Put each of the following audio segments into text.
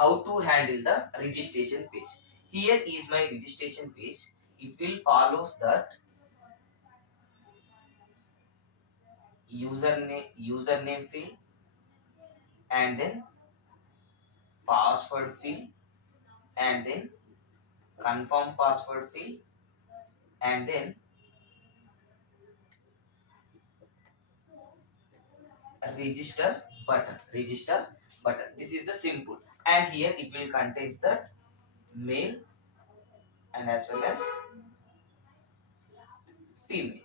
how to handle the registration page. Here is my registration page. It will follows that username field, and then password field, and then confirm password field, and then register button. This is the simple, and here it will contains the male and as well as female.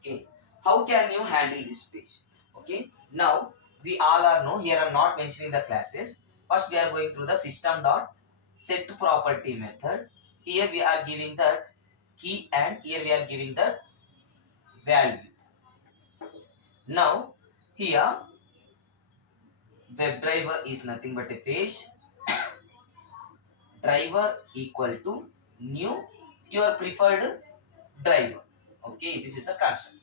Okay, how can you handle this page? Okay, now we all are know, here I'm not mentioning the classes. First we are going through the system dot set property method. Here we are giving the key, and here we are giving the value. Now here WebDriver is nothing but a page. Driver equal to new your preferred driver. Okay, this is the concept.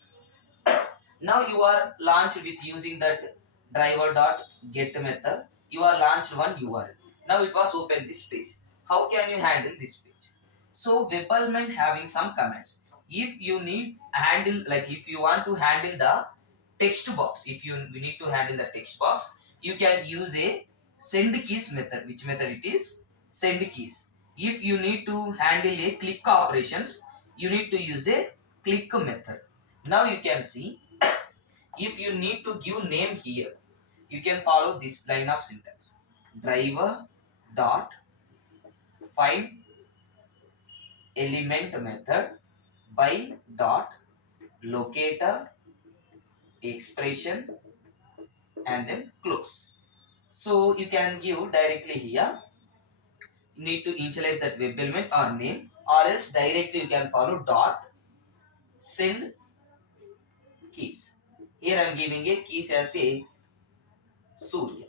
Now you are launched with using that driver dot get method. You are launched one URL. Now it was open this page. How can you handle this page? So WebElement having some comments. If you need handle, like if you want to handle the text box, if you we need to handle the text box, you can use a send keys method. Which method it is? Send keys. If you need to handle a click operations, you need to use a click method. Now you can see, if you need to give name here, you can follow this line of syntax. Driver dot find element method by dot locator expression and then close. So you can give directly here. You need to initialize that web element or name, or else directly you can follow dot send keys. Here I am giving a keys as a Surya.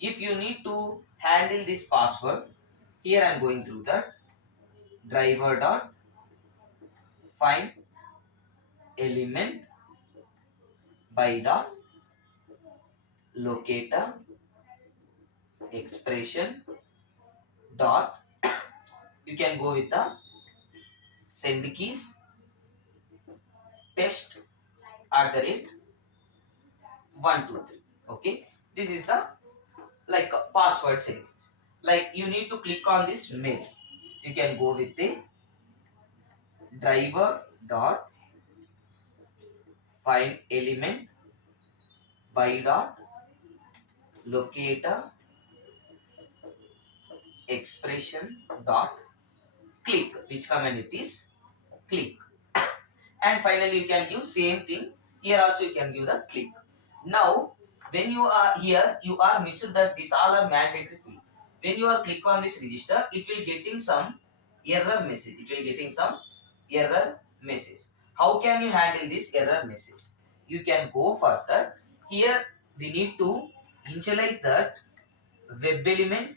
If you need to handle this password, here I am going through that driver dot find element by dot locator expression dot, you can go with the send keys test at the rate 123. Okay, this is the like password saving. Like you need to click on this mail, you can go with the driver dot find element by dot locator expression dot click, which command it is click. And finally you can give same thing here also, you can give the click. Now when you are here, you are missed that these all are mandatory field. When you are click on this register, it will getting some error message, How can you handle this error message? You can go further. Here we need to initialize that web element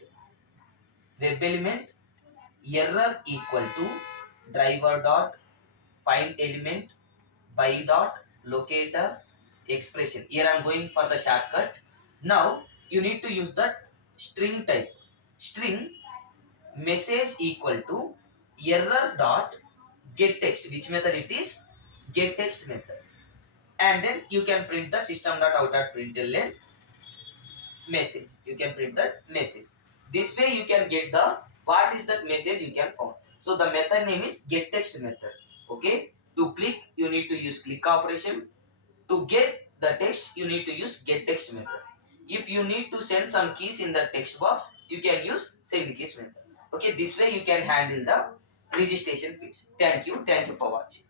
error equal to driver dot find element by dot locator expression. Here I am going for the shortcut. Now you need to use that string type. String message equal to error dot get text. Which method it is? Get text method. And then you can print the system dot out dot println message. You can print that message. This way you can get the what is that message you can found. So the method name is get text method. Okay. To click, you need to use click operation. To get the text, you need to use get text method. If you need to send some keys in the text box, you can use send keys method. Okay, this way you can handle the registration page. Thank you for watching.